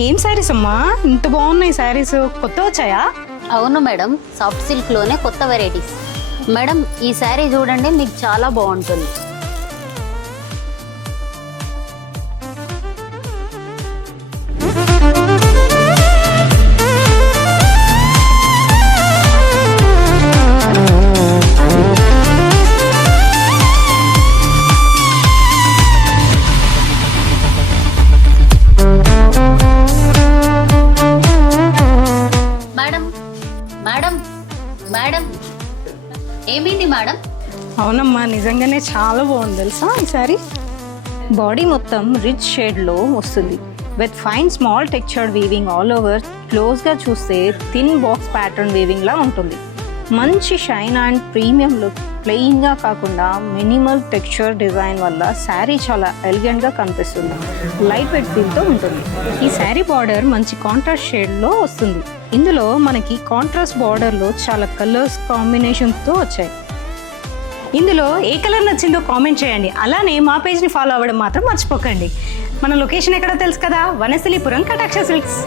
ఏం శారీస్ అమ్మా, ఇంత బాగున్నాయి శారీస్, కొత్త వచ్చాయా? అవును మేడం, సాఫ్ట్ సిల్క్లోనే కొత్త వెరైటీస్. మేడం ఈ శారీ చూడండి, మీకు చాలా బాగుంటుంది. మేడం మేడం మేడం ఏమైంది మేడం? అవునమ్మా, నిజంగానే చాలా బాగుంది తెలుసా ఈ శారీ. బాడీ మొత్తం రిచ్ షేడ్లో వస్తుంది with fine small textured weaving all over. క్లోజ్గా చూస్తే థిన్ బాక్స్ ప్యాటర్న్ వీవింగ్ లా ఉంటుంది. మంచి షైన్ అండ్ ప్రీమియం లుక్. ప్లెయిన్గా కాకుండా మినిమల్ టెక్స్చర్ డిజైన్ వల్ల శారీ చాలా ఎలిగెంట్గా కనిపిస్తుంది. లైట్ వెయిట్ ఫీల్తో ఉంటుంది. ఈ శారీ బార్డర్ మంచి కాంట్రాస్ట్ షేడ్లో వస్తుంది. ఇందులో మనకి కాంట్రాస్ట్ బార్డర్లో చాలా కలర్స్ కాంబినేషన్తో వచ్చాయి. ఇందులో ఏ కలర్ నచ్చిందో కామెంట్ చేయండి. అలానే మా పేజ్ని ఫాలో అవ్వడం మాత్రం మర్చిపోకండి. మన లొకేషన్ ఎక్కడో తెలుసు కదా, వనస్థలిపురం కటాక్ష సిల్క్స్.